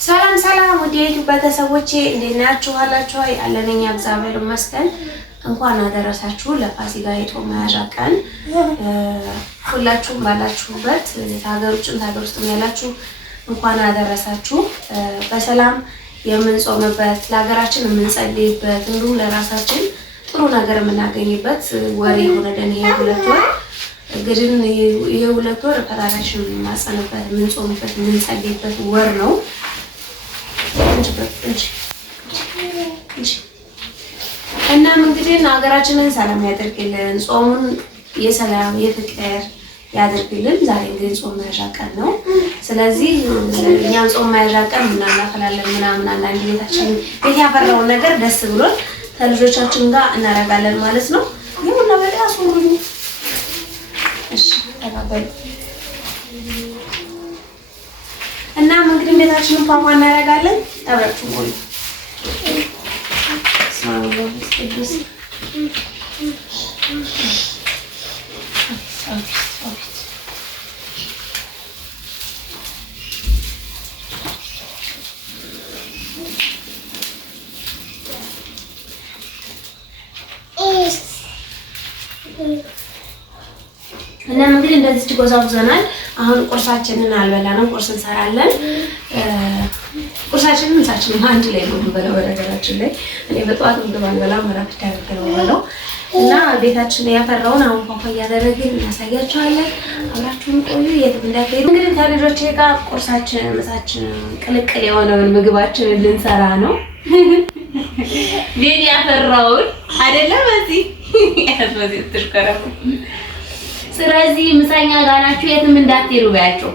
ሰላም ሰላም ወደ ዩቲዩብ ቤተሰቦቼ እንዴት ናችሁ? አላችሁ ያለነኛ እግዚአብሔር ይመስገን። እንኳን አደረሳችሁ ለፋሲካ የጾም መያዣ ቀን። ሁላችሁም ባላችሁበት ሀገር ውስጥም ያላችሁ እንኳን አደረሳችሁ። በሰላም የምንጾምበት ለሀገራችን የምንጸልይበት እንዲሁም ለራሳችን ጥሩ ነገር የምናገኝበት ወር የሆነልን ይሄ ሁለት ወር እንግዲህ ይሄ ሁለት ወር ፈጣሪያችንን የምናጸንበት የምንጾምበት የምንጸልይበት ወር ነው። እና እንግዲህ ሀገራችንን ሰላም ያደርግልን፣ ጾሙን የሰላም የፍቅር ያደርግልን። ዛሬ እንግዲህ ጾም መያዣ ቀን ነው። ስለዚህ እኛም ጾም መያዣ ቀን እናፈላለን ምናምን አንዳንድ ቤት ያፈራውን ነገር ደስ ብሎን ከልጆቻችን ጋር እናደርጋለን ማለት ነው። ይሁንና በጣም ጾሙን እሺ ተባባሉ እና እንግዲህ ቤታችንን ፏፏ እናደርጋለን። አብራችሁ ቆዩ። እና እንግዲህ እንደዚህ ተጎዛጉዘናል። አሁን ቁርሳችንን አልበላንም። ቁርስ እንሰራለን። ቁርሳችንን ምሳችንን አንድ ላይ ነው የምንበላው። በነገራችን ላይ እኔ በጠዋት ምግብ አልበላም፣ እረፍት ያደርገው እና ቤታችን ያፈራውን አሁን ፏፏ እያደረግን እናሳያቸዋለን። አብራችሁን ቆዩ፣ የትም እንዳትሄዱ። እንግዲህ ከልጆቼ ጋር ቁርሳችንን ምሳችንን ቅልቅል የሆነውን ምግባችንን ልንሰራ ነው። ቤት ያፈራውን አይደለም እዚህ ያስበዚህ ትሽከረኩ። ስለዚህ ምሳኛ ጋር ናችሁ፣ የትም እንዳትሄዱ ባያቸው።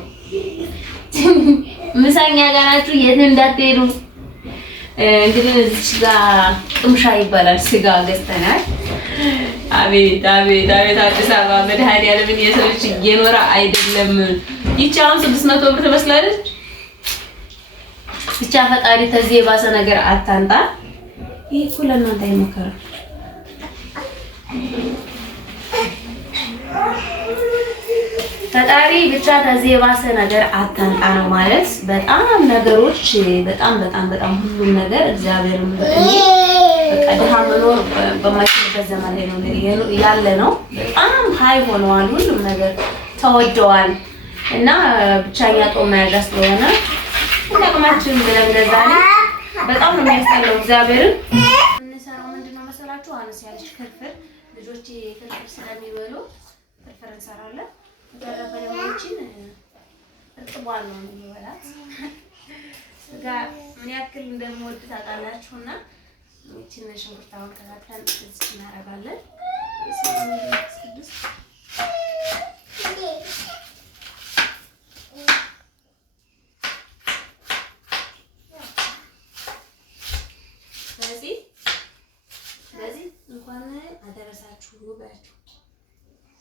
ምሳኛ ጋር ናችሁ፣ የትም እንዳትሄዱ። እንግዲህ እዚህ ጋር ቅምሻ ይባላል ስጋ ገዝተናል። አቤት አቤት አቤት! አዲስ አበባ መድኃኒዓለምን የሰው ልጅ እየኖረ አይደለም። ይቺ አሁን 600 ብር ትመስላለች። ብቻ ፈጣሪ ተዚህ የባሰ ነገር አታንጣ። ይሄ እኮ ለእናንተ አይሞከርም። ፈጣሪ ብቻ ከዚህ የባሰ ነገር አታንጣ ነው ማለት። በጣም ነገሮች በጣም ሁሉም ነገር እግዚአብሔርን በእኔ በቃ ድሃ መኖር በማይችልበት ዘመን ላይ ነው ያለ ነው። በጣም ሀይ ሆነዋል፣ ሁሉም ነገር ተወደዋል። እና ብቻኛ ጦም መያዣ ስለሆነ እንደቅማችን ብለን ገዛን። በጣም ነው የሚያስጠላው። እግዚአብሔርን እንሰራው ምንድነው መሰላችሁ? አነስ ያለች ፍርፍር ልጆቼ ፍርፍር ስለሚበሉ ፍርፍር እንሰራለን። ተረፈለሞችን እርጥቧን ነው የሚበላት። ስጋ ምን ያክል እንደምወድ ታውቃላችሁና እቺን ሽንኩርት አሁን ከታተን እዚህ እናደርጋለን። ስለዚህ እንኳን አደረሳችሁ ባችሁ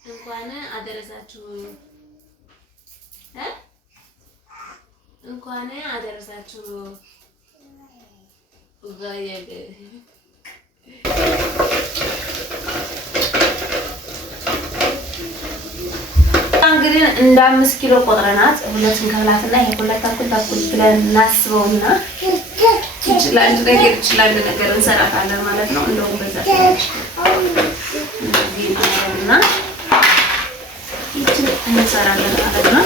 እንኳን አደረሳችሁ እንኳን አደረሳችሁ ጋየለ እንግዲህ እንደ 5 ኪሎ ቆጥረናት ሁለቱን ከብላትና ይሄ ሁለት አኩል ብለን እናስበውና ይችላል ነገር እንሰራታለን ማለት ነው። እንደውም በዛ እና እንሰራለን ማለት ነው።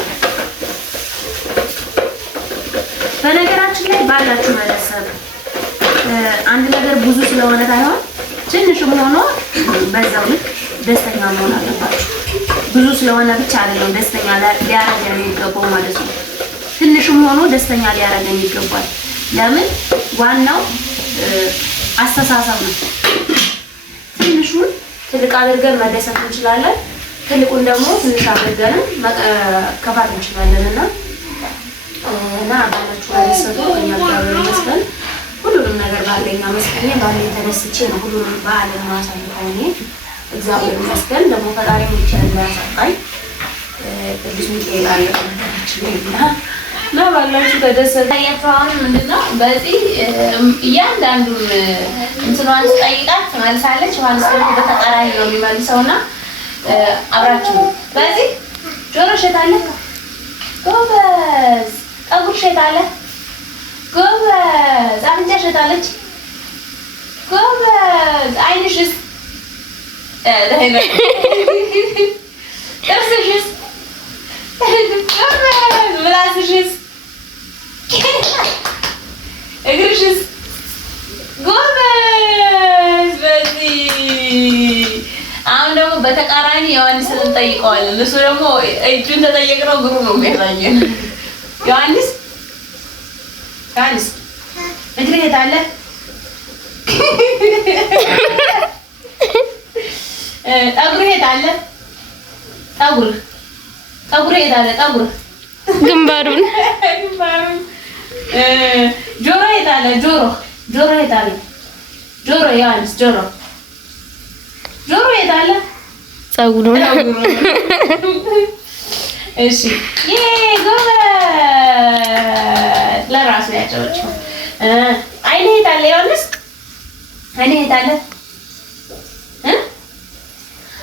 በነገራችን ላይ ባላችሁ መለሰብ አንድ ነገር ብዙ ስለሆነ ታይሆን ትንሽም ሆኖ በዛው ልክ ደስተኛ መሆን አለባችሁ። ብዙ ስለሆነ ብቻ አይደለም ደስተኛ ሊያረገን ይገባው ማለት ነው። ትንሽም ሆኖ ደስተኛ ሊያረገን ይገባል። ለምን? ዋናው አስተሳሰብ ነው። ትንሹን ትልቅ አድርገን መደሰት እንችላለን። ትልቁን ደግሞ ትንሽ አድርገን መከፋት እንችላለንና ባላችሁ አደሰቱ እኛ ጋር መስከን ሁሉንም ነገር ባለኛ መስከኝ ባለኝ ተደስቼ ነው ሁሉንም በዓለም ማሳለፈው እኔ እግዚአብሔር ይመስገን። ደግሞ ፈጣሪ ይችላል ያሳጣኝ ቅዱስ ሚካኤል አለ እና ባላችሁ ተደሰቱ። ያፈራውን ምንድነው በዚህ እያንዳንዱን እንትኗን ጠይቃት ትመልሳለች። ዮሐንስ ደግሞ በተቃራኒ ነው የሚመልሰውና አብራችሁ በዚህ ጆሮ ሸታለ ጎበዝ ጠጉር ሸታለ ጎበዝ። አፍንጫሽ የታለች? ጎበዝ። አይንሽስ? ጥርስሽስ? ጎበዝ። ምላስሽስ? እግርሽስ? ጎበዝ። በዚህ አሁን ደግሞ በተቃራኒ ዮሐንስን እንጠይቀዋለን። እሱ ደግሞ እጁን ተጠየቅነው እግሩ ነው የሚያሳየን። ዮሐንስ እግርህ የት አለ? ጠጉርህ የት አለ? ጠጉርህ የት አለ? ጠጉርህ ግንባሩን ጆሮ የት አለ? ጆሮ የት አለ? ጆሮ ዮሐንስ ጆሮ የት አለ? ፀጉሩ እሺ ጎበዝ። ለራሱ ያጨውጭ። አይንህ የት አለ ዮሐንስ? አይንህ የት አለ?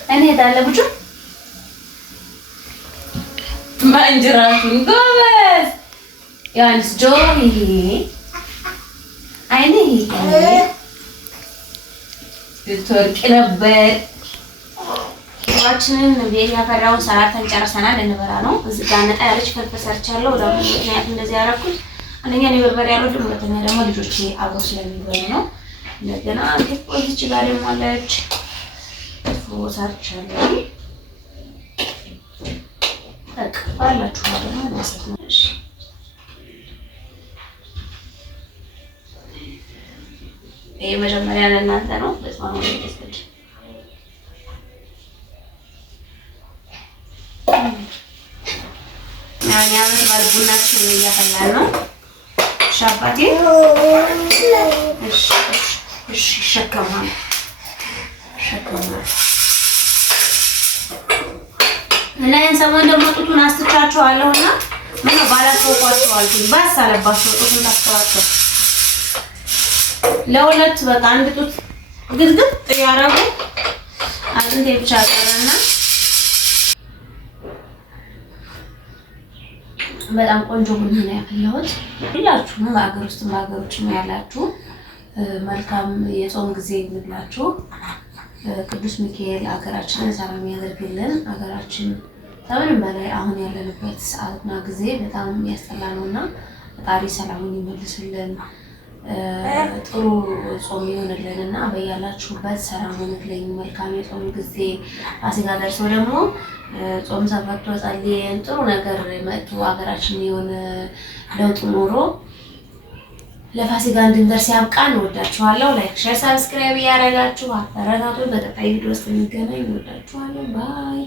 አይንህ የት አለ? ብቻ ማንጀራቱን ጎበዝ። ዮሐንስ ጆሮ ይሄ፣ አይንህ ይሄ። ልትወርቂ ነበር። ቂጣችንን ቤት ያፈራውን ሰራርተን ጨርሰናል። እንበላ ነው። እዚህ ጋር ነጣ ያለች ፍርፍር ሰርቻለሁ። ደግሞ ምክንያቱም እንደዚህ ያደረኩት አንደኛ እኔ በርበሬ አልወድም፣ ሁለተኛ ደግሞ ልጆቼ አብረው ስለሚበሉ ነው። እንደገና እዚች ጋር ደግሞ አለች ፍርፍር ሰርቻለሁ። በቃ ባላችሁ ደግሞ ማሰት ነው። እሺ ይሄ መጀመሪያ ለእናንተ ነው። በጣም ነው ደስ ያኛው ባልቡናችን እያፈላን ነው። ሻባቴ እሺ ሸከማል እና ይሄን ሰሞን ደግሞ ጡቱን አስጥቻቸዋለሁና ምን ባላስወቋቸው አልኩኝ። ባስ አለባቸው ጡቱን ታስተዋቸው ለሁለት በቃ አንድ ጡት ግዝግዝ ያረጉ አጥንቴ ብቻ ቀረና በጣም ቆንጆ ቡና ነው ያፈላሁት። ሁላችሁም በአገር ውስጥም በአገር ውጭም ያላችሁ መልካም የጾም ጊዜ ይሁንላችሁ። ቅዱስ ሚካኤል ሀገራችንን ሰላም ያደርግልን። ሀገራችን ከምንም በላይ አሁን ያለንበት ሰዓትና ጊዜ በጣም የሚያስጠላ ነውና ፈጣሪ ሰላሙን ይመልስልን። ጥሩ ጾም ይሁንልንና በያላችሁበት ሰላም ሁኑልኝ። መልካም የጾም ጊዜ ፋሲካ ደርሶ ደግሞ ጾም ተፈቶ ጸልየን ጥሩ ነገር መጥቶ ሀገራችን የሆነ ለውጥ ኖሮ ለፋሲካ እንድንደርስ ያብቃን። እወዳችኋለሁ። ላይክ፣ ሼር፣ ሰብስክራይብ እያደረጋችሁ አበረታቱን። በቀጣይ ቪዲዮ ውስጥ እንገናኝ። እወዳችኋለሁ። ባይ